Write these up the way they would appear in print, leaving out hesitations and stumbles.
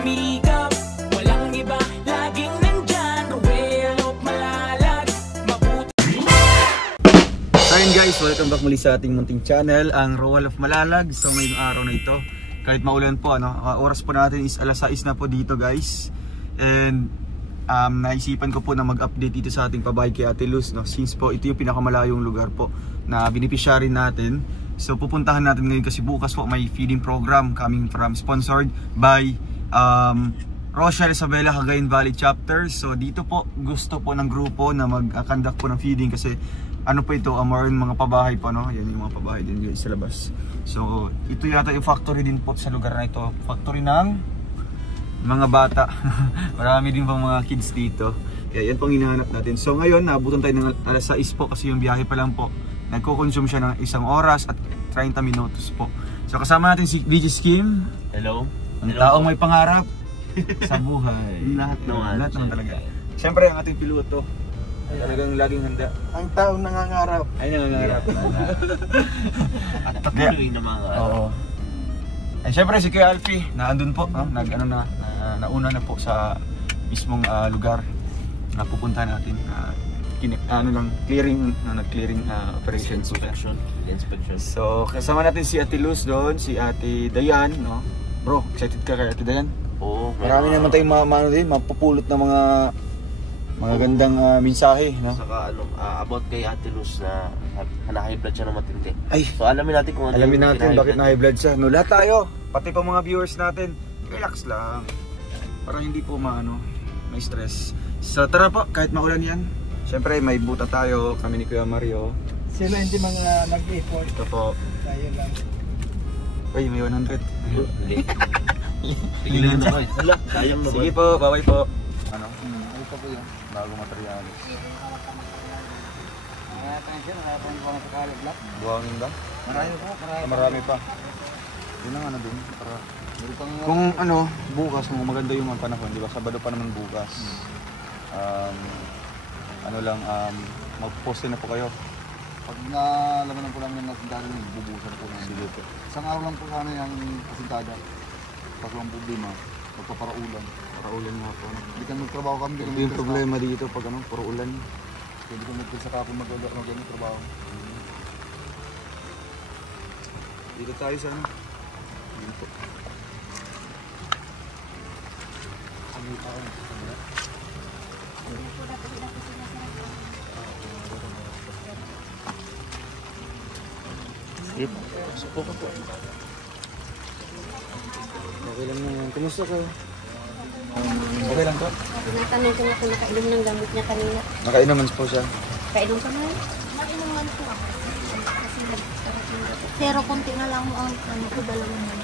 sumikap, walang iba, laging nandyan. Roel of Malalag, mabuti. So ayun guys, welcome back muli sa ating munting channel, ang Roel of Malalag. So ngayong araw na ito, kahit maulan po, oras po natin is alas 6 na po dito guys. And naisipan ko po na mag-update dito sa ating pabahay kay Ate Luz, no? Since po ito yung pinakamalayong lugar po na beneficiary natin. So pupuntahan natin ngayon kasi bukas po may feeding program coming from sponsored by Rochelle Isabela Cagayan Valley Chapter. So dito po gusto po ng grupo na mag-conduct po ng feeding kasi ano po ito, more mga pabahay po, no? Yan yung mga pabahay din guys sa labas. So ito yata yung factory din po sa lugar na ito, factory ng mga bata. Marami din pang mga kids dito. Kaya yan pang hinahanap natin. So ngayon, nabutan tayo ng alas 6 po kasi yung biyahe pa lang po. Nagko-consume siya ng 1 oras at 30 minutos po. So kasama natin si DJ Skim. Hello. Ang taong may pangarap sa buhay. Lahat naman talaga. Siyempre ang ating piloto. Talagang laging handa. Ang taong nangangarap. Ay, nangangarap. At patuloy na mga Oo. And syempre si Kuya Alfie, naandun po, no? Nauna na po sa mismong lugar na pupunta natin. Clearing operation. inspection. So kasama natin si Ate Luz doon, si Ate Dayan, no? Bro, excited ka kay Ate Dayan? Oo. Marami naman tayong mapupulot na mga gandang mensahe, no? Saka about kay Ate Luz na high blood siya na matindi. Ay, so alamin natin kung ano. alamin natin bakit na high blood siya. No, lahat tayo, pati pa mga viewers natin, relax lang. Para hindi po may stress. So tara po, kahit maulan yan. Siyempre may buta tayo, kami ni Kuya Mario. Sila hindi mga nag-effort. Ito po. Tayo lang. Uy, may 100. Tingnan na kayo. Wala, sayang naman. Sige po, bye po. Ito po yan, bago materialis. Buhangin ba? Marami pa. Yun ang dun. Para kung bukas, kung maganda yung panahon, di ba? Sabado pa naman bukas. Mag-post na po kayo. Pag nalaman po namin na nasintada yun, bubusan po namin. Sige po. Isang araw lang po sana yung kasintada. Pag walang problema, magpaparaulan. Paraulan nga po. Hindi kami magtrabaho kami. Ito yung problema dito pag puro ulan. Hindi kami magpilsa kapon mag-ano trabaho. Dito tayo sa dito. Supo ko po. Okay lang na yan. Kumusta ka? Okay lang to? Tinatanong ko na kung nakainom ng gamot niya kanina. Nakainom man po siya. Kainom ka na? Nakainom man po ako. Pero konti na lang ang ko dalawang mo.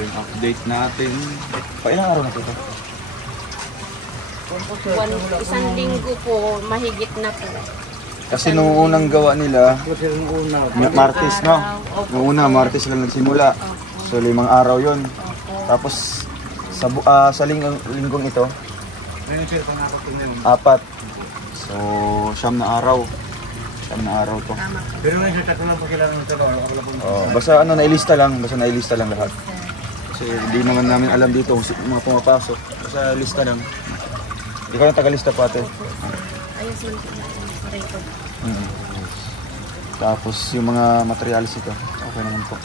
Yung update natin. Ilang araw na po ito? Isang linggo po, mahigit na po. Kasi nung unang gawa nila, Martes, no? Nung una, Martes lang nagsimula. So 5 araw yon. Tapos sa linggong ito, 4. So 9 na araw. 9 na araw to. Pero may siya lang po kailangan ito. Basta nailista lang lahat. Kasi hindi naman namin alam dito kung mga pumapasok. Basta lista lang. Hindi ka na tagalista po ate. Ayos lang po natin. Record. Tapos yung mga materialis ito, okay naman po.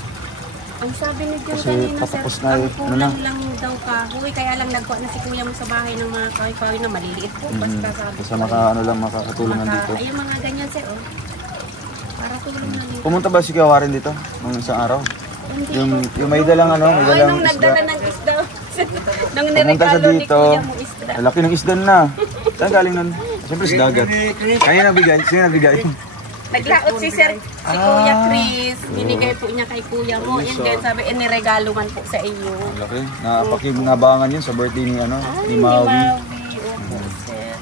Ang sabi ni Diyan Kasi kanina, patapos sir, na ang kulang lang daw kahoy. Kaya lang nagkuha na si kuya mo sa bahay ng mga kahoy-kahoy na maliliit po. Basta sabi Kasi makakatulungan dito. Ay, yung mga ganyan, sir, oh. Para tulong na dito. Pumunta ba si Kuya Warren dito nung isang araw? Hindi Yung may dalang may dalang nung isda. nagdala ng isda. Nung Pumunta siya niregalo ni dito. kuya mo isda. Laki ng isda na. Saan galing nun? Siyempre sa dagat. Kaya nabigay. Sino nabigay? Naglaot si Sir, si Kuya Chris. Binigay po niya kay kuya mo. And then sabi, iniregalo man po sa iyo. Laki. Napakinabangan yun sa birthday ni ni Maui. Opo, sir.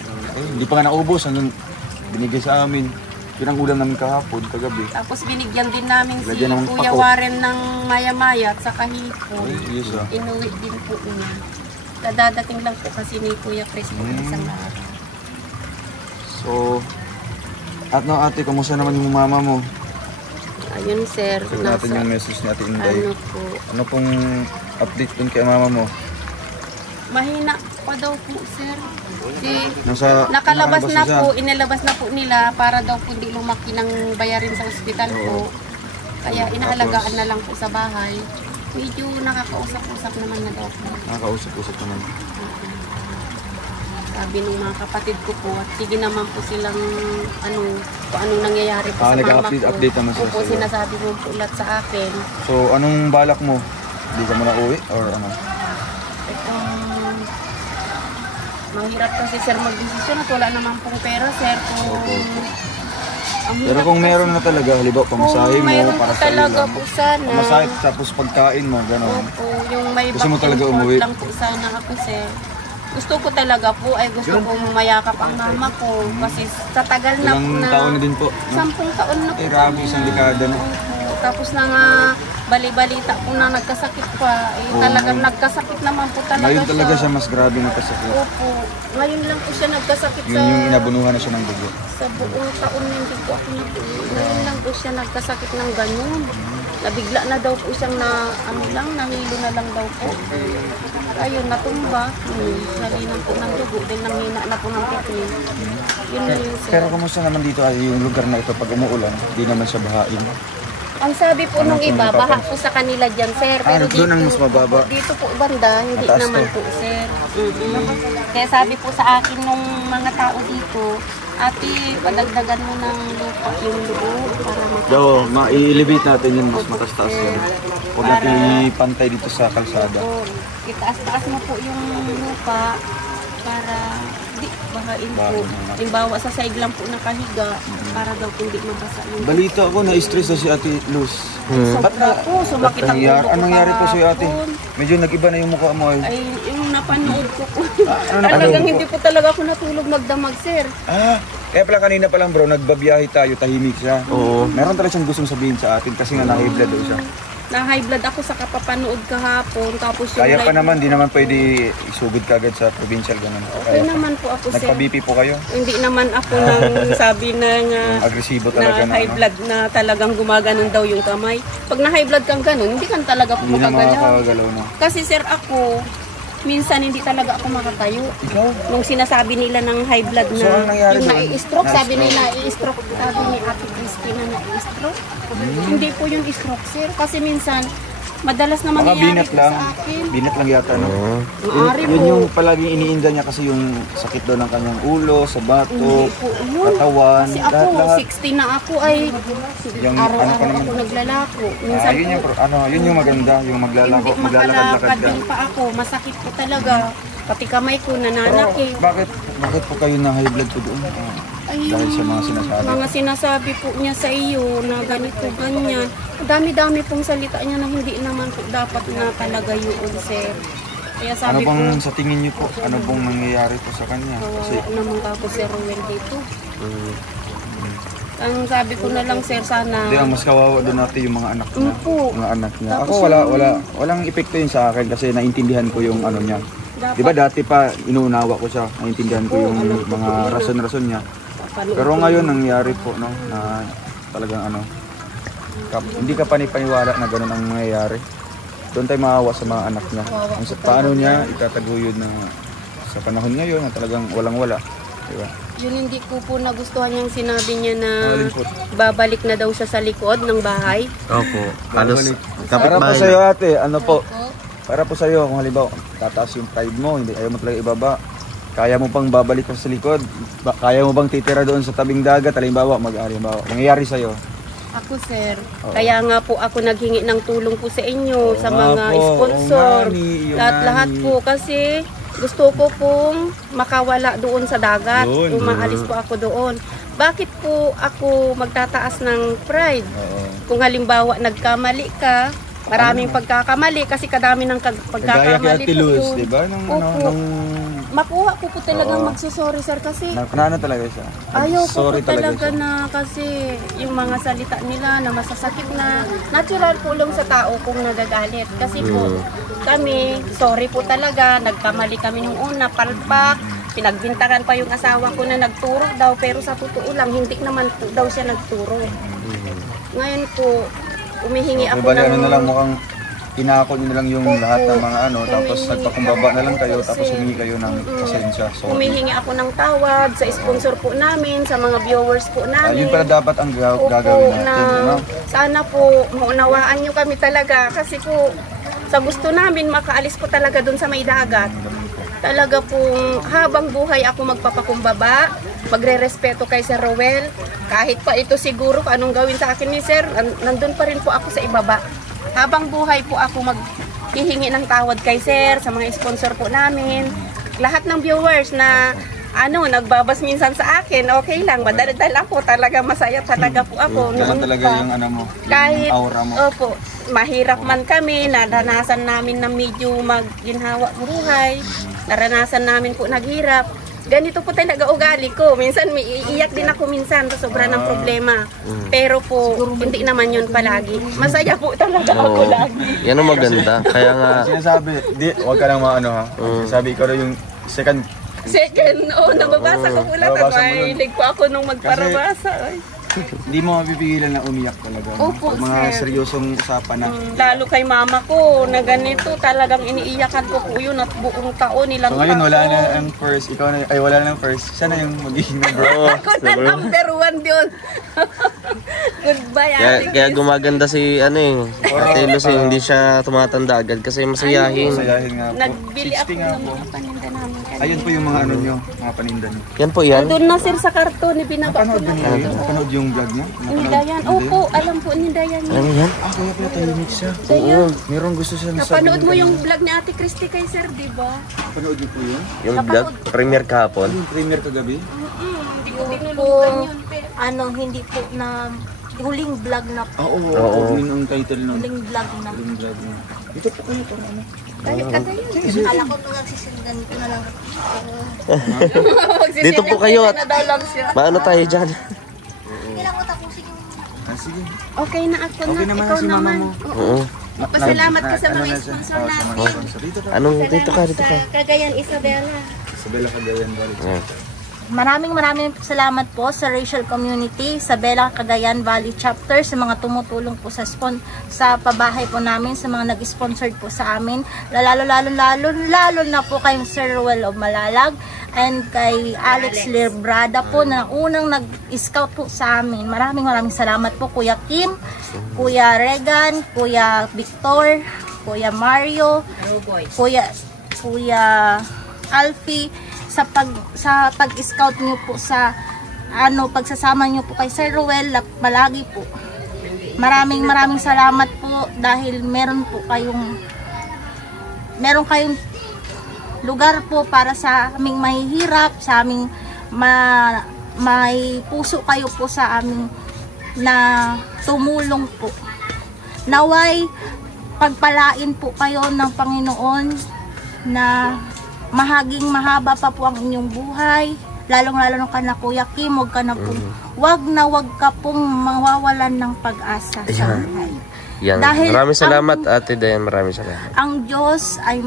Hindi pa nga naubos hanggang binigay sa amin. Yun ang ulam namin kahapon, kagabi. Tapos binigyan din namin si Lagyan ng Kuya pako. Warren ng maya-maya at saka hipon. Ay, yes ah. Inuwi din po niya. Dadadating lang po kasi ni Kuya Chris po isang araw. So, ate, kamusta naman yung mama mo? Ayun sir, Check natin yung message ni Ate Inday. ano po, Ano pong update dun kay mama mo? mahina pa daw po sir. Nakalabas Nakalabas na siya. po, inilabas na po nila para daw po hindi lumaki ng bayarin sa ospital po. Kaya inaalagaan na lang po sa bahay. Medyo nakakausap-usap naman na daw po. Nakakausap-usap naman. Sabi ng mga kapatid ko po, at sige naman po silang kung anong nangyayari po sa mama ko. Update naman sila Opo, sa'yo. sinasabi mo po lahat sa akin. So, anong balak mo? Hindi ka muna uwi? Or ano? Mahirap kasi sir mag-desisyon at wala naman pong pera sir. Pero kung meron na talaga, halimbawa pamasahe mo mayroon para po sa talaga ilan. po sana. Pamasahe tapos pagkain mo, gano'n. Opo, yung may Gusto mo back talaga and forth umuwi? lang po sana ako sir. Gusto ko talaga po ay gusto kong mayakap ang mama ko kasi sa tagal na po Ilang na. taon na din po, no? 10 taon na po. Eh, grabe, isang dekada na. Opo, tapos na nga bali-balita po na nagkasakit pa. Talagang nagkasakit naman po talaga Ngayon talaga siya mas grabe na kasakit. Opo, ngayon lang po siya nagkasakit Yun yung inabunuhan na siya ng dugo. sa buong taon na hindi po ako ngayon lang po siya nagkasakit ng ganyan. Nabigla na daw po siyang nahilo na lang daw po. Ayun, natumba. Nalinan po ng dugo, din nanghina na po ng pipi. Yun na yun sir. Pero kumusta naman dito ay yung lugar na ito pag umuulan, hindi naman siya bahain. Ang sabi po nung iba, baha po sa kanila dyan sir. Pero doon ang mas mababa. Dito po banda, hindi Mataas naman to. po sir. Kaya sabi po sa akin nung mga tao dito, ate, padagdagan mo ng lupa yung loob para So, ma-elevate natin yun, mas mataas-taas yun. Huwag natin ipantay dito sa kalsada. itaas-taas mo po yung lupa para di bahain po. Halimbawa sa side lang po nakahiga para daw hindi mabasa yung Balita ako, na-stress na si Ate Luz. sobra po. Sumakit ang ulo ko Anong nangyari po sa'yo, Ate? kahapon. Medyo nag-iba na yung mukha mo. Ay, yung napanood ko po. Ano napanood Talagang mo? hindi po talaga ako natulog magdamag, sir. Kaya pala kanina pa lang bro, nagbabiyahe tayo, tahimik siya. Oo. Meron talaga siyang gustong sabihin sa atin kasi nga na-high blood daw siya. Na-high blood ako sa kapapanood kahapon. Tapos yung Kaya pa live- naman, di naman pwede isugod kagad sa provincial ganun. Okay naman po ako, sir. Nagpa-BP po kayo? Hindi naman ako nang sabi na nga Agresibo talaga na high blood na talagang gumaganon daw yung kamay. Pag na high blood kang ganun, hindi kan talaga po Hindi na makagalaw. makakagalaw na. Kasi sir ako, minsan hindi talaga ako makatayo. Ikaw? Nung sinasabi nila ng high blood na So, anong nangyari yung doon? nai-stroke, sabi Na-stroke? nila i-stroke, sabi ni Ate Christina na i-stroke. Hindi po yung stroke sir, kasi minsan madalas na Baka mangyayari binat po lang. sa akin. Binat lang yata, no? Maaari Yun po. yung palaging iniinda niya kasi yung sakit daw ng kanyang ulo, sa bato, Hindi po yun. katawan, Kasi ako, lahat-lahat. 60 na ako ay Yung ano pa araw-araw naman? ako naglalako. Minsan Yun yung, yun yung maganda, yung hindi maglalakad-lakad makalakad ka. din pa ako. Masakit po talaga. Pati kamay ko nananakit. Bakit po kayo na high blood po doon? Ayun, Dahil sa mga sinasabi. mga sinasabi po niya sa iyo na ganito, ganyan. Dami-dami pong salita niya na hindi naman po dapat na talaga yun, sir. Kaya Ano sabi bang ko, sa tingin niyo po? Ano pong nangyayari po sa kanya? Kasi kawawa naman ako, Sir Ruel, dito. Ang sabi ko na lang, sir, sana... hindi, ang mas kawawa doon natin yung mga anak niya. Opo. Mga anak niya. Tapos Ako walang epekto yun sa akin kasi naintindihan ko yung ano niya. Dapat- Di ba dati pa inuunawa ko siya, naintindihan ko yung mga rason-rason niya. Pero ngayon nangyari po no na talagang ano hindi ka panipaniwala na gano'n ang nangyayari. Doon tayo maawa sa mga anak niya. Kung sa paano niya itataguyod na sa panahon ngayon na talagang walang-wala. Diba? Yun hindi ko po nagustuhan yung sinabi niya na Alin po? babalik na daw siya sa likod ng bahay. Opo. Halos Para po kapitbahay. sa'yo ate, ano po? Para po sa'yo, kung halimbawa tataas yung pride mo, hindi ayaw mo talaga ibaba. Kaya mo pang babalik pa sa likod? Kaya mo bang titira doon sa tabing dagat? Halimbawa, mangyayari sa'yo. Ako, sir. Kaya nga po ako naghingi ng tulong po sa inyo, sa nga mga po. sponsor. Oo nga ni, Lahat-lahat oo nga ni. po kasi gusto ko pong makawala doon sa dagat. Yun. Umaalis po ako doon. Bakit po ako magtataas ng pride? Oo. Kung halimbawa nagkamali ka, maraming pagkakamali kasi kadami ng Kagaya kay pagkakamali Ate po Luz, yun. di ba? Nung Opo. Makuha ko po talagang Oo. magsusorry, sir, kasi Nano talaga siya. ayaw ko po Sorry talaga siya. na kasi yung mga salita nila na masasakit na natural po lang sa tao kung nagagalit. Kasi po kami, sorry po talaga, nagkamali kami nung una, palpak, pinagbintangan pa yung asawa ko na nagturo daw pero sa totoo lang hindi naman po daw siya nagturo. Ngayon po, umihingi ako Bali, ng... ano na lang, mukhang tinako nyo na lang yung Opo. lahat ng mga ano, tapos Humingi. nagpakumbaba na lang kayo, Opo, tapos sir. humingi kayo ng pasensya. Sorry. Humihingi ako ng tawad sa sponsor po namin, sa mga viewers po namin. Yun pala dapat ang Opo, gagawin natin. na Ano? sana po maunawaan nyo kami talaga kasi po sa gusto namin makaalis po talaga dun sa may dagat. Talaga pong habang buhay ako magpapakumbaba, magre-respeto kay Sir Rowel. Kahit pa ito siguro kung anong gawin sa akin ni Sir, nandun pa rin po ako sa ibaba. Habang buhay po ako maghihingi ng tawad kay Sir, sa mga sponsor po namin. Lahat ng viewers na nagbabas minsan sa akin, okay lang, madaldal ako, talaga masaya talaga po ako. Ganun Noon talaga pa. yung ano mo, yung Kahit, aura mo. opo, mahirap man kami, naranasan namin na medyo magginhawa buhay, naranasan namin po naghirap. Ganito po talaga ugali ko. Minsan may iiyak din ako minsan sa sobra ng problema. Pero po, hindi naman yun palagi. Masaya po talaga ako lagi. Yan ang maganda. Kaya nga, Sinasabi, huwag ka lang maano ha. Sabi ko rin yung second. Second, nababasa ko po lahat. Nababasa mo yun. Mahilig po ako nung magparabasa. Ay. Hindi mo mapipigilan na umiyak talaga. Opo, Pag mga sir. seryosong usapan na. Lalo kay mama ko na ganito, talagang iniiyakan ko po yun at buong taon nilang So ngayon wala taon. na ang first, ikaw na, wala na ang first. Siya na yung magiging number one. Ako na number 1 yun. Goodbye, Ate kaya Chris. gumaganda si Ate Lucy, hindi siya tumatanda agad kasi masayahin. Masayahin nga po. Nagbili ako 60 nga ng po. mga paninda namin. Ayun po yung mga ano nyo, mga paninda nyo. Yan po yan. Doon na sir sa karton, ibinaba ko Napanood ba na. niyo yun? Napanood yung vlog niya? Ni Dayan. Opo, alam po ni Dayan. Ano yan? Ah, kaya pala tahimik siya. Dayan. Merong gusto siya Napanood mo yung vlog ni Ate Christy kay sir, di ba? Napanood niyo po yun? Yung vlog, premiere kahapon. Yung premiere kagabi? Hindi ko po, tinulugan yun. hindi po na huling vlog na po. Oo, Oo. yun ang title nun. Huling vlog na. Yung vlog niya. Ito po kayo, parang ano. Kahit kagayan. Akala ko nung nagsisindan ko na lang. Dito po kayo at Na daw lang siya. maano tayo dyan. Kailangan ko tapusin yung Ah, sige. Okay na ako na. Okay naman Ikaw na si mama naman. mo. Oo. Pasalamat ka sa Ano mga na siya? sponsor Oo, sa mga natin. sponsor. Dito ka. Anong dito ka, dito ka. Sa Cagayan Isabela. Isabela Cagayan Valley. Yan. Maraming salamat po sa racial community, sa Bela Cagayan Valley Chapter, sa mga tumutulong po sa pabahay po namin, sa mga nag-sponsored po sa amin, lalo na po kay Sir Rowel of Malalag and kay Alex Librada po na unang nag-scout po sa amin. Maraming salamat po Kuya Kim, Kuya Regan, Kuya Victor, Kuya Mario, Kuya Alfie, sa pag-scout niyo po sa pagsasama niyo po kay Sir Rowel palagi po. Maraming salamat po dahil meron kayong lugar po para sa aming mahihirap, sa aming may puso kayo po sa aming na tumulong po. Naway pagpalain po kayo ng Panginoon na mahaba pa po ang inyong buhay, lalong-lalo ka na Kuya Kim, wag ka pong mawawalan ng pag-asa sa buhay. Yan. Dahil Maraming salamat Ate Dayan, maraming salamat. Ang Diyos ay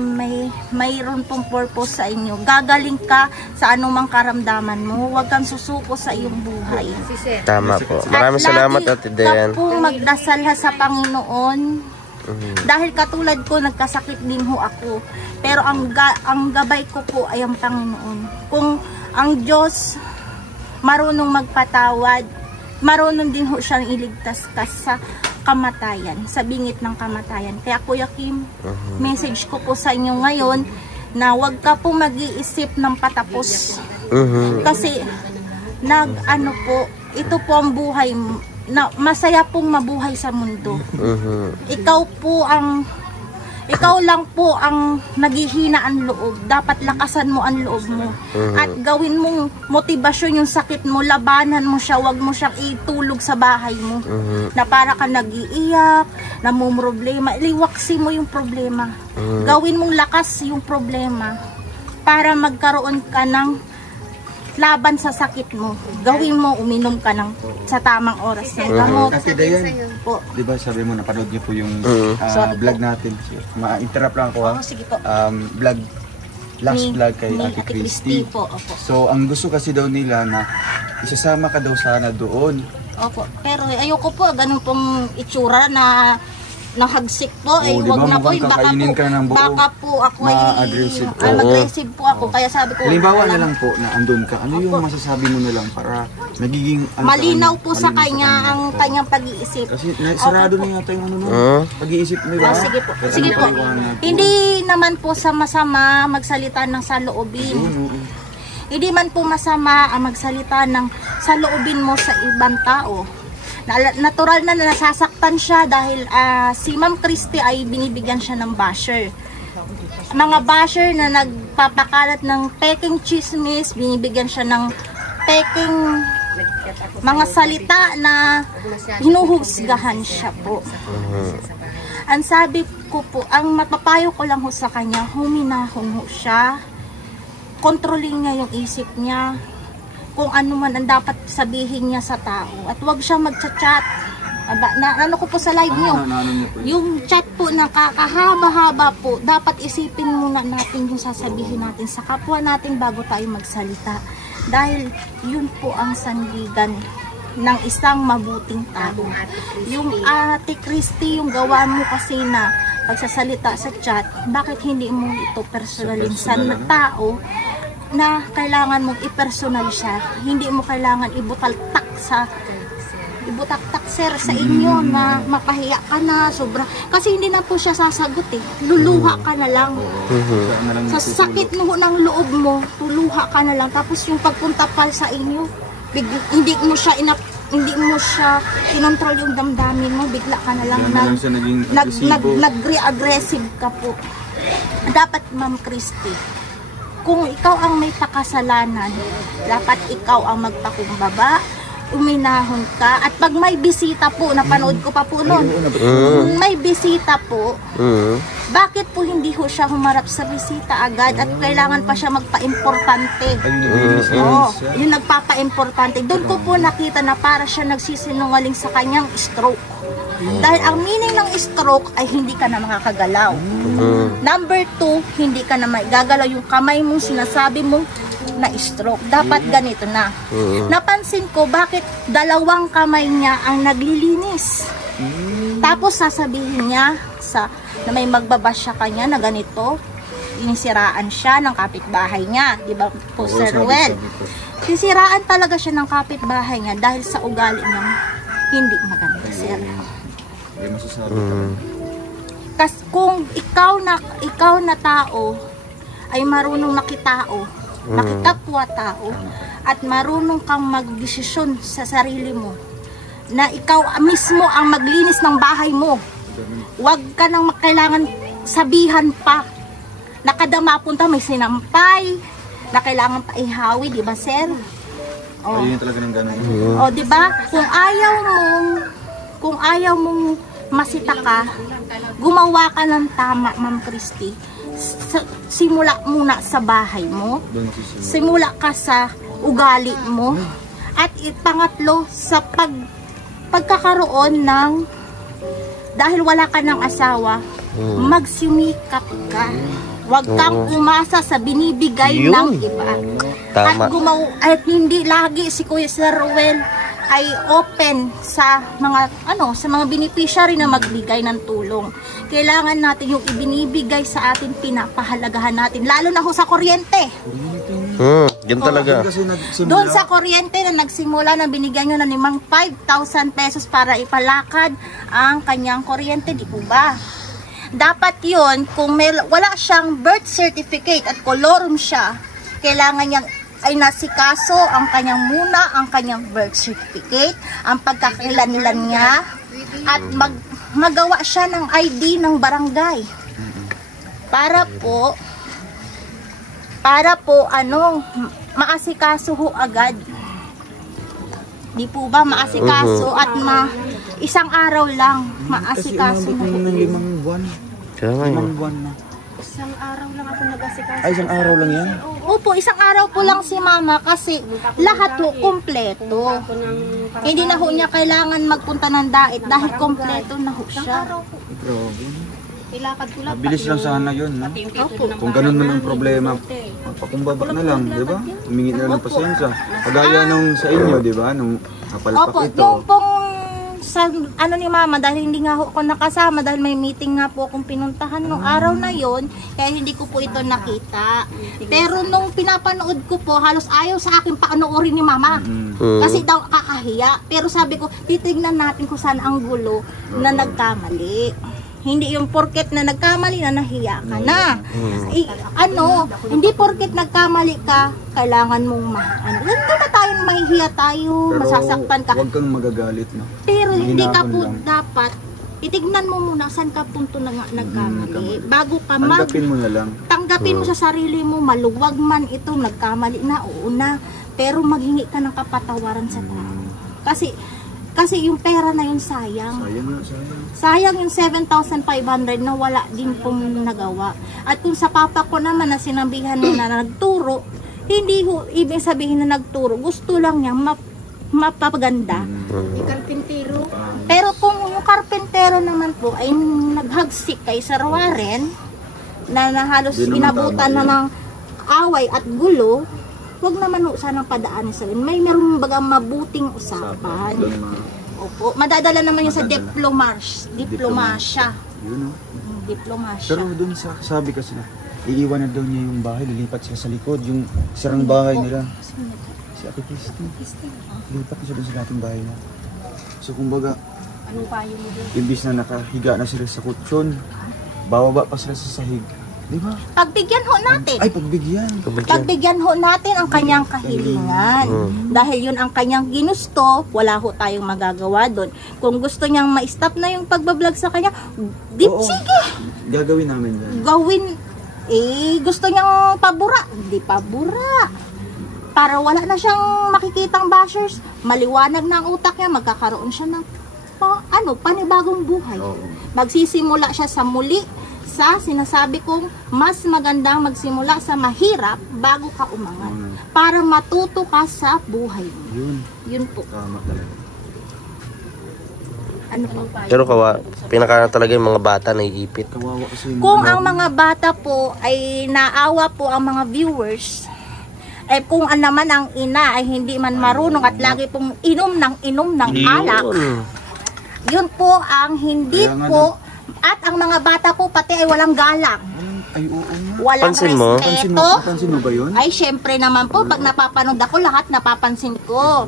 mayroon pong purpose sa inyo. Gagaling ka sa anumang karamdaman mo, huwag kang susuko sa iyong buhay. Tama po. Maraming salamat Ate Dayan. At lagi ka pong magdasal sa Panginoon. Dahil katulad ko, nagkasakit din ho ako. Pero ang gabay ko po ay ang Panginoon. Kung ang Diyos marunong magpatawad, marunong din ho siyang iligtas ka sa kamatayan, sa bingit ng kamatayan. Kaya Kuya Kim, message ko po sa inyo ngayon na huwag ka po mag-iisip ng patapos. Kasi ito po ang buhay na masaya pong mabuhay sa mundo. Ikaw lang po ang naghihina ang loob. Dapat lakasan mo ang loob mo. At gawin mong motibasyon yung sakit mo, labanan mo siya, wag mo siyang itulog sa bahay mo. Na para ka nag-iiyak, namumroblema, liwaksi mo yung problema. Gawin mong lakas yung problema para magkaroon ka ng laban sa sakit mo. Gawin mo, uminom ka sa tamang oras ng gamot. Ate Dayan, Po. di ba sabi mo, napanood niyo po yung vlog natin. Ma-interrupt lang ako ha. Sige po. Last Ni- vlog kay ni Ate Christy. po, opo. So, ang gusto kasi daw nila na isasama ka daw sana doon Opo, pero ayoko po, ganun pong itsura na hagsik po, Oo, di wag ba, na po, mukhang kakainin ka ng buo. baka po ako ay Ma-aggressive. aggressive po ako, kaya sabi ko, Halimbawa wala na lang po na andun ka, ano yung masasabi mo na lang para nagiging... malinaw po sa malinaw kanya ang kanyang pag-iisip. Kasi sarado na yata yung ano mo, pag-iisip mo, di ba? Sige po, Pero sige ano po. paliwanag po? Hindi naman po sa masama magsalita ng saloobin. Hindi man po masama ang magsalita ng saloobin mo sa ibang tao. Natural na nasasaktan siya dahil si Ma'am Christy ay binibigyan siya ng basher. Mga basher na nagpapakalat ng peking chismis, binibigyan siya ng peking mga salita na hinuhusgahan siya po. Ang sabi ko po, ang mapapayo ko lang ho sa kanya, huminahon ho siya, kontrolin niya yung isip niya, kung ano man ang dapat sabihin niya sa tao. At huwag siya magchat-chat. Ano ko po sa live niyo? Yung chat po na kakahaba-haba po, dapat isipin muna natin yung sasabihin natin sa kapwa natin bago tayo magsalita. Dahil yun po ang sandigan ng isang mabuting tao. Yung Ate Christy, yung gawa mo kasi na pagsasalita sa chat, bakit hindi mo ito personalin sa tao na kailangan mong i-personal siya, hindi mo kailangan ibutaltak sir sa inyo na mapahiya ka na sobra, kasi hindi na po siya sasagot luluha ka na lang sa sakit ng loob mo, tuluha ka na lang, tapos yung pagpunta pa sa inyo hindi mo siya kinontrol yung damdamin mo, bigla ka na lang nag-aggressive ka po. Dapat Ma'am Christy, kung ikaw ang may pakasalanan, dapat ikaw ang magpakumbaba, uminahon ka. At pag may bisita po, napanood ko pa po noon, may bisita po, bakit po hindi ho siya humarap sa bisita agad at kailangan pa siya magpa-importante? Yung nagpapa-importante. Doon ko po nakita na para siya nagsisinungaling sa kanyang stroke. Dahil ang meaning ng stroke ay hindi ka na makakagalaw. Number 2, hindi ka na magagalaw yung kamay mong sinasabi mong na stroke. Dapat ganito na. Napansin ko bakit dalawang kamay niya ang naglilinis. Tapos sasabihin niya na may magbabash siya kanya na ganito, inisiraan siya ng kapitbahay niya. Diba po, Sir Ruel? Sisiraan talaga siya ng kapitbahay niya dahil sa ugali niya hindi maganda, Sir. Kasi kung ikaw na tao ay marunong makitao, makikapwa tao, at marunong kang magdesisyon sa sarili mo, na ikaw mismo ang maglinis ng bahay mo, huwag ka nang kailangan sabihan pa na kada mapunta may sinampay na kailangan pa ihawi, di ba, Sir? Ayun talaga ng ganun. Di ba? Kung ayaw mong masita ka, gumawa ka ng tama, Ma'am Christy. Simula muna sa bahay mo. Simula ka sa ugali mo. At pangatlo, sa pagkakaroon ng, dahil wala ka ng asawa, magsumikap ka. Huwag kang umasa sa binibigay ng iba. Tama. At hindi lagi si Kuya Sir Ruel ay open sa mga beneficiary na magbigay ng tulong. Kailangan natin yung ibinibigay sa atin, pinapahalagahan natin, lalo na ho sa kuryente. Yan talaga. Doon sa kuryente na nagsimula na binigyan nyo na nimang 5,000 pesos para ipalakad ang kanyang kuryente, di po ba? Dapat yun, kung wala siyang birth certificate at kolorum siya, kailangan niyang ay nasikaso ang kanyang birth certificate, ang pagkakakilanlan niya, at magawa siya ng ID ng barangay. Para po maasikaso ho agad. Di po ba maasikaso at isang araw lang maasikaso na. Kasi 5 buwan. 5 buwan na. Isang araw lang ako nag-asikaso. Ay, isang araw lang yan? Opo, isang araw po lang si Mama kasi lahat po kumpleto. Hindi na ho niya kailangan magpunta ng dait dahil kumpleto na ho siya. Grabe. Ilakad ko lang. Mabilis lang sana yun, no? Kung ganun man ang problema, magpakumbaba na lang, di ba? Humingi na lang ng pasensya. Kagaya nung sa inyo, di ba? Nung Napalpak Opo, ito. yung pong sa ano ni mama, dahil hindi nga ako nakasama, dahil may meeting nga po akong pinuntahan nung araw na yon, kaya hindi ko po ito nakita. Pero nung pinapanood ko po, halos ayaw sa akin paanoorin ni mama. Kasi daw kakahiya. Pero sabi ko, titignan natin kung saan ang gulo na nagkamali. Hindi yung porket na nagkamali na nahiya ka na. Hindi porket nagkamali ka, kailangan mong hindi na tayo mahihiya tayo, Pero masasaktan ka. huwag kang magagalit, no? Pero hindi ka Hinahon po lang. dapat, itignan mo muna saan ka punto na nagkamali. nagkamali. Bago ka mag Tanggapin mo na lang. tanggapin mo sa sarili mo, maluwag man ito, nagkamali na, oo na. Pero maghingi ka ng kapatawaran sa tao. Kasi yung pera na yun sayang. Sayang na, sayang. Sayang yung 7,500 na wala din pong nagawa. At kung sa papa ko naman na sinabihan mo na nagturo, hindi ho ibig sabihin na nagturo. Gusto lang niya mapapaganda. Karpintero. Pero kung yung karpentero naman po ay naghagsik kay Sir Warren, na halos Di naman inabutan tama na ng away at gulo, wag naman ho sanang padaanin sa meron bagang mabuting usapan. Doon mga, Opo, madadala naman yun sa Madadala. diplomasya. yun, no? Diplomasya. Pero doon sa sabi kasi na, iiwan na daw niya yung bahay, lilipat siya sa likod, yung sirang bahay nila. Si Ate Christy. Lilipat siya doon sa dating bahay na. So kumbaga, Anong payo mo doon? imbis na nakahiga na sila sa kutsyon, bababa pa sila sa sahig. Di ba? Pagbigyan ho natin. Ay, pagbigyan. Pagbigyan ho natin ang kanyang kahilingan. Dahil yun ang kanyang ginusto, wala ho tayong magagawa doon. Kung gusto niyang ma-stop na yung pagbablog sa kanya, Oo. sige, Gagawin namin yan. gawin. Gusto niyang pabura, di pabura. Para wala na siyang makikitang bashers, maliwanag na ang utak niya, magkakaroon siya ng panibagong buhay. Oo. Magsisimula siya sa muli, sa sinasabi kong mas magandang magsimula sa mahirap bago ka umangat. Para matuto ka sa buhay mo. Yun. Yun po. Tama talaga. Ano po? Pero pinaka talaga yung mga bata naiipit. Kawawa kasi yung Kung ang mga bata po ay naawa po ang mga viewers, kung naman ang ina ay hindi man marunong at lagi pong inom ng alak, yun po ang hindi Kaya nga po, at ang mga bata po pati ay walang galang, Ay, oo nga. walang Pansin mo? respeto. Pansin mo ba yun? Ay, syempre naman po, pag napapanood ako, lahat napapansin ko.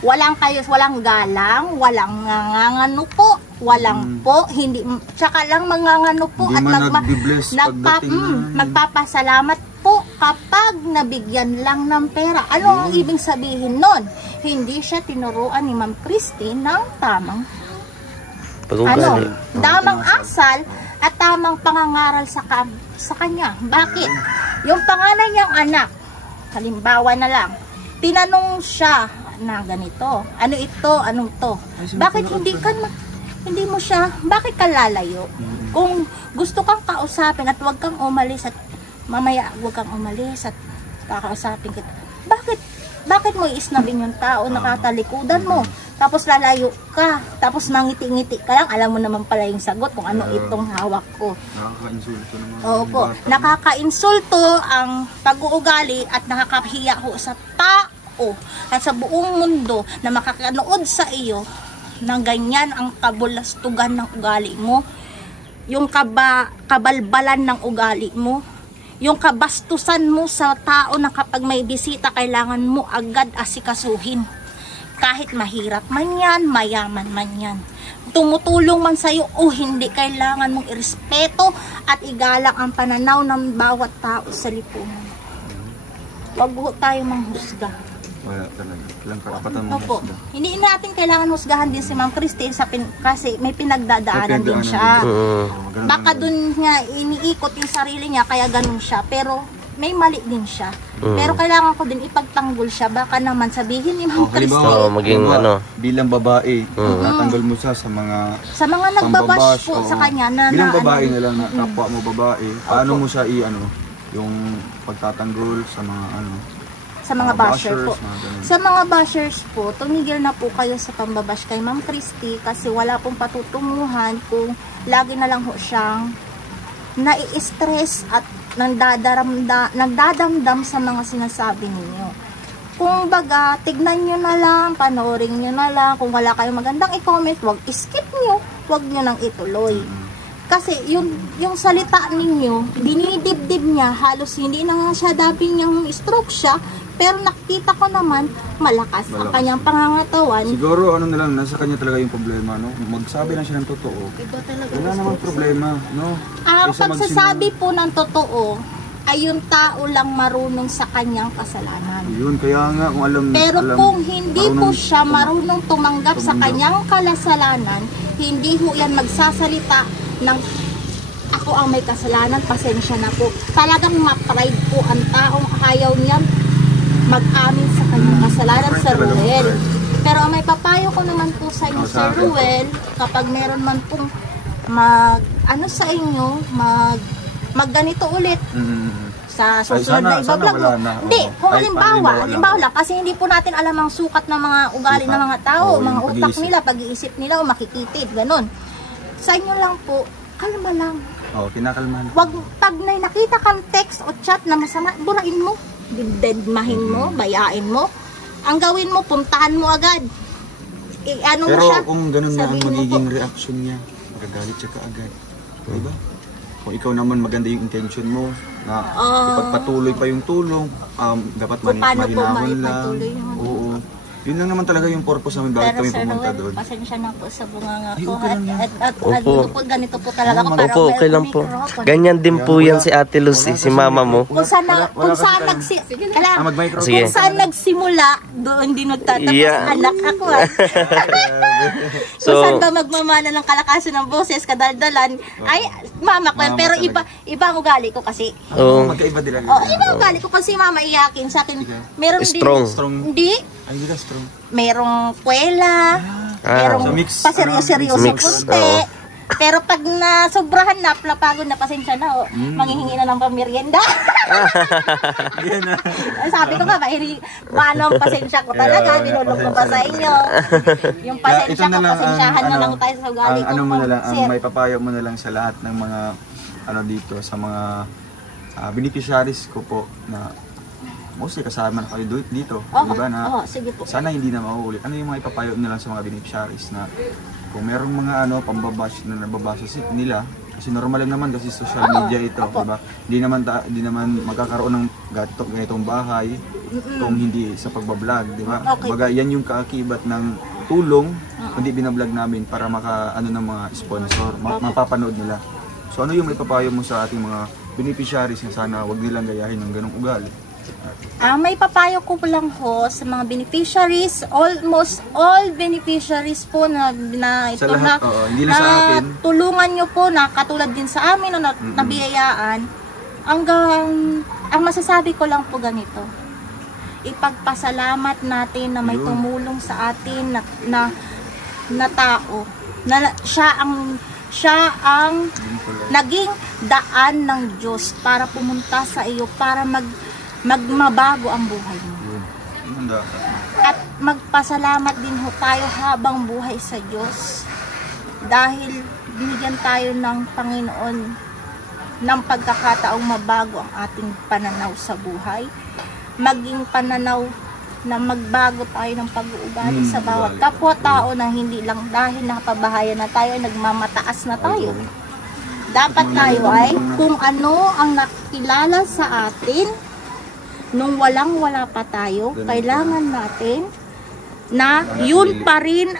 Walang galang, walang ngangano po, walang po, hindi, tsaka lang mangangano po Hindi at man nagbibless pagdating na. magpapasalamat po kapag nabigyan lang ng pera. Ano ang ibig sabihin nun? Hindi siya tinuruan ni Ma'am Christy ng tamang Pag-ugali. tamang asal at tamang pangangaral sa kanya. Bakit? Yung panganay niyang anak, halimbawa na lang, tinanong siya na ganito, ano ito, anong to? Bakit hindi mo siya, bakit ka lalayo? Kung gusto kang kausapin at huwag kang umalis at mamaya huwag kang umalis at kakausapin kita. Bakit mo iisnabin yung tao nakatalikudan mo? Tapos lalayo ka, tapos mangiti-ngiti ka lang, alam mo naman pala yung sagot kung ano itong hawak ko. Nakaka-insulto naman. Opo, nakaka-insulto ang pag-uugali at nakakahiya ho sa tao at sa buong mundo na makakanood sa iyo ng ganyan ang kabulastugan ng ugali mo, yung kabalbalan ng ugali mo, yung kabastusan mo sa tao na kapag may bisita kailangan mo agad asikasuhin. Kahit mahirap man yan, mayaman man yan. Tumutulong man sa'yo o hindi, kailangan mong irespeto at igalang ang pananaw ng bawat tao sa lipunan. Huwag tayo manghusga. Wala talaga. Ilang karapatan mo Opo. husga. Hindi natin kailangan husgahan din si Ma'am Christine kasi may pinagdadaanan din siya. Maganda Baka naman. dun nga iniikot yung sarili niya kaya ganun siya. Pero may mali din siya. Pero kailangan ko din ipagtanggol siya. Baka naman sabihin ni Ma'am Halimbawa, Christine, maging halimbawa, ano. bilang babae, tatanggal mo siya sa mga sa mga nagbabash po oo. sa kanya na bilang na babae ano, na lang, na kapwa mo babae, paano mo siya yung pagtatanggol sa mga sa mga basher po. mga ganun. Sa mga bashers po, tumigil na po kayo sa pambabash kay Ma'am Christy kasi wala pong patutunguhan kung lagi na lang ho siyang nai-stress at nagdadamdam sa mga sinasabi ninyo. Kung baga, tignan nyo na lang, panoorin nyo na lang. Kung wala kayong magandang i-comment, wag skip nyo. Wag nyo nang ituloy. Kasi yung salita ninyo, dinidibdib niya, halos hindi na nga siya dating yung stroke siya, pero nakita ko naman, malakas ang kanyang pangangatawan. Siguro ano na lang, nasa kanya talaga yung problema, no? Magsabi lang siya ng totoo. Iba talaga. Wala namang problema, no? Ang Kaysa pagsasabi po ng totoo, ay yung tao lang marunong sa kanyang kasalanan. Yun, kaya nga kung alam. Pero kung hindi po siya marunong tumanggap sa kanyang kasalanan, hindi po yan magsasalita ng ako ang may kasalanan, pasensya na po. Talagang ma-pride po ang taong ayaw niya mag-amin sa kanyang kasalanan, Sir Ruel. Pero ang may papayo ko naman po sa inyo, Sir Ruel, kapag meron man pong sa inyo, mag ganito ulit sa susunod na iba-vlog mo. Hindi, kung halimbawa lang, kasi hindi po natin alam ang sukat ng mga ugali ng mga tao, mga utak nila, pag-iisip nila o makikitid, ganun. Sa inyo lang po, kalma lang. Kinakalmahan. Wag, pag may nakita kang text o chat na masama, burain mo, didedmahin mo, bayain mo. Ang gawin mo, puntahan mo agad. Ano mo siya? Pero kung ganun na ang magiging reaction niya, magagalit siya kaagad. Diba? Kung ikaw naman maganda yung intention mo, na ipagpatuloy pa yung tulong, dapat mahinahon lang. Oo. Yun lang naman talaga yung purpose namin bakit kami pumunta doon. Pasensya na po sa bunganga ko. Okay lang yan. At ganito po talaga ako. Opo, okay lang po. Ganyan din po yan si Ate Lucy, si mama mo. Kung saan nagsimula, doon din nagtatapos. Anak ako. Kung saan ba magmamana ng kalakasan ng boses, kadaldalan, ay mama ko yan. Pero iba ang ugali ko kasi. Magkaiba din lang. Iba ang ugali ko kasi mama iyakin sa akin. Meron din. Strong. Hindi. Ay, hindi ka strong. Merong kwela, merong paseryo-seryoso kunti. Pero pag nasobrahan na, pagod na, pasensya na, manghihingi na ng pamerienda. Sabi ko nga, paano ang pasensya ko talaga, binulog ko pa sa inyo. Yung pasensya ko, pasensyahan na lang tayo sa ugali ko. Ano mo na lang, ang may papayo mo na lang sa lahat ng mga, dito, sa mga beneficiaries ko po, na mostly kasama na kayo dito, diba na sige po. Sana hindi na mauulit. Ano yung mga ipapayo nila sa mga beneficiaries na kung merong mga pambabash na nababasa nila, kasi normal lang naman kasi social media ito, diba? Hindi naman magkakaroon ng ganitong bahay kung hindi sa pagbablog, diba? Baga yan yung kaakibat ng tulong kundi binablog namin para ng mga sponsor, mapapanood nila. So ano yung may papayo mo sa ating mga beneficiaries na sana wag nilang gayahin ng ganong ugali? May papayo ko lang ho sa mga beneficiaries, almost all beneficiaries po na ito lahat, hindi lang sa akin. Tulungan nyo po na katulad din sa amin na nabiyayaan. Ang masasabi ko lang po ganito, ipagpasalamat natin na may tumulong sa atin na tao, na siya ang naging daan ng Diyos para pumunta sa iyo, para magmabago ang buhay mo. At magpasalamat din ho tayo habang buhay sa Diyos dahil binigyan tayo ng Panginoon ng pagkakataong mabago ang ating pananaw sa buhay, maging pananaw na magbago tayo ng pag-uugali sa bawat kapwa-tao na hindi lang dahil nakapabahayan na tayo, nagmamataas na tayo. Dapat tayo ay kung ano ang nakilala sa atin nung walang-wala pa tayo, kailangan natin na yun pa rin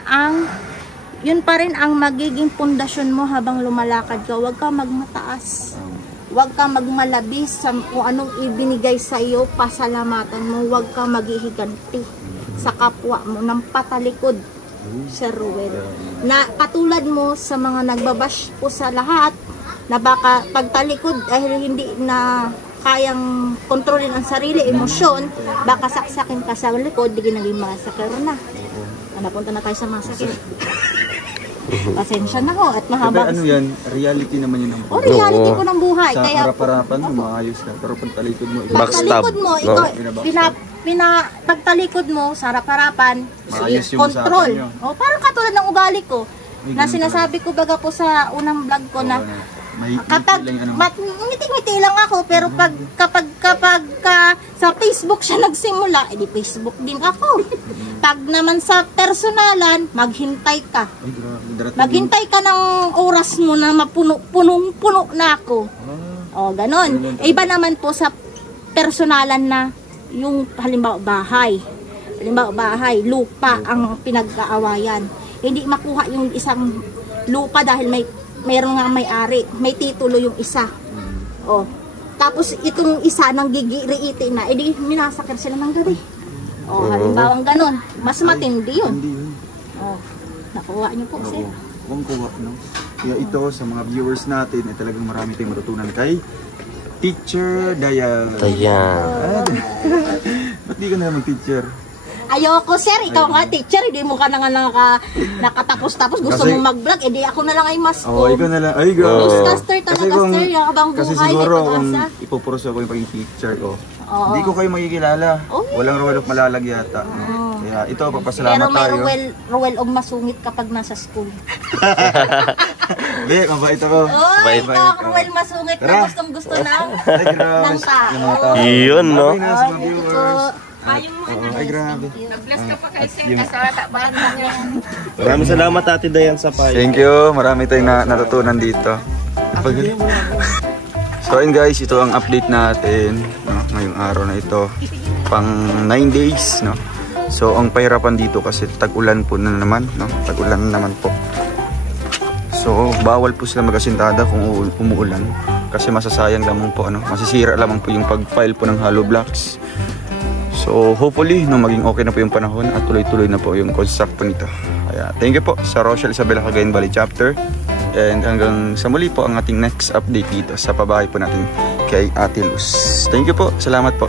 ang magiging pundasyon mo habang lumalakad ka. Huwag ka magmataas. Huwag ka magmalabis sa kung anong ibinigay sa iyo, pasalamatan mo. Huwag ka maghihiganti sa kapwa mo ng patalikod, Sir Ruel. Na katulad mo sa mga nagbabash po sa lahat, na baka pagtalikod dahil hindi na kayang kontrolin ang sarili, emosyon, baka saksakin ka sa likod, di naging masakit na. Napunta na tayo sa masakit. Pasensya na ho at mahaba. Ano yan, reality naman yun ng buhay. Reality po ng buhay. Sa Kaya harap-harapan mo, maayos ka. Pero pagtalikod mo, pagtalikod mo, pagtalikod mo sa harap-harapan, control. Parang katulad ng ugali ko, na sinasabi ko baga po sa unang vlog ko na May Kapag lang, ano? ngiti-ngiti lang ako, pero kapag sa Facebook siya nagsimula, edi Facebook din ako. Pag naman sa personalan, maghintay ka. Ay, grabe. Maghintay ka ng oras mo na punong-puno na ako. O, ganon. Iba naman po sa personalan na yung halimbawa bahay. Lupa ang pinag-aawayan. Hindi makuha yung isang lupa dahil mayroon nga may-ari. May titulo yung isa. O, tapos itong isa nang gigiriiti na, edi minasakir sila ng gabi. O, halimbawa ganon. Mas matindi yun. Hindi yun. O, nakuha niyo po, sir. Huwag kuha, no? Kaya ito, sa mga viewers natin, ay talagang marami tayong matutunan kay Teacher Dayan. Ba't di ka na mag-teacher? Ayoko, sir. Ikaw nga, teacher. Hindi mo ka na nga nakatapos-tapos. Gusto Kasi- mo mag-vlog. Edi ako na lang ay mas Oo, ikaw na lang. Ay, girl. Newscaster talaga, sir. Yung abang Kasi buhay, siguro, may kung pag-asa. ipupurso ako yung pagiging teacher ko, Oo. hindi ko kayo makikilala. Oh. Walang Roel of Malalag yata. No? Kaya ito, papasalamat Pero may tayo. Ruel og masungit kapag nasa school. Be, mabait ako. Oy, Bye-bye. ito ang Ruel masungit na Tara. gustong-gusto na Ay, grabe. ng tao. Yung mga tao. Yun, no? Babay na sa mga Ay, ito viewers. po. Oo, ay, grabe. Maraming salamat Ate Dayan sa payo. Thank you. Marami tayong natutunan dito. So ayun guys, ito ang update natin, no, ngayong araw na ito. Pang 9 days, no. So ang pahirapan dito kasi tag-ulan po na naman, no. Tag-ulan na naman po. So bawal po sila mag-asintada kung umuulan kasi masasayang lamang po, ano. Masisira lamang po yung pag-file po ng hollow blocks. So hopefully no, maging okay na po yung panahon at tuloy-tuloy na po yung construct po nito. Kaya thank you po sa Rochelle Isabela Cagayan Valley Chapter. And hanggang sa muli po ang ating next update dito sa pabahay po natin kay Ate Luz. Thank you po. Salamat po.